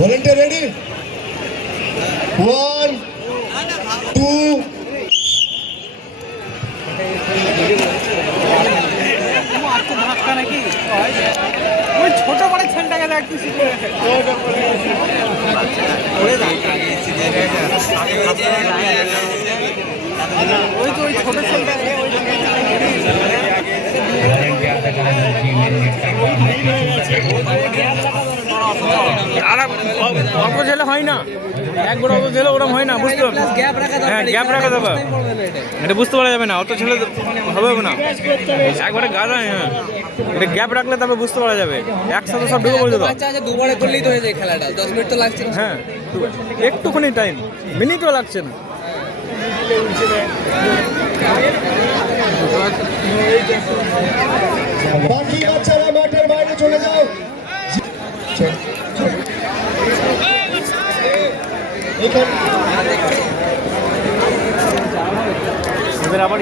Volunteer ready? 1, 2. ছোট করে ছেলেটাকে দেখতে শিখে ওই তো ওই ছোট ছেলেটাকে অল্প ছেলে হয় না, একবার অত ছেলে ওরকম হয় না, বুঝতে পারবে? হ্যাঁ, গ্যাপ রাখা যাবে, এটা বুঝতে পারা যাবে না, অত ছেলে হবে না একবারে গাদা। হ্যাঁ, এটা গ্যাপ রাখলে তবে বুঝতে পারা যাবে, একসাথে সব ঢুকে পড়ে যেত। দুবারে করলেই তো হয়ে যায় খেলাটা, 10 মিনিট তো লাগছে না। হ্যাঁ, একটুখানি টাইম, মিনিটও লাগছে না। বাকি বাচ্চারা মাঠের বাইরে চলে যাও। এবার আবার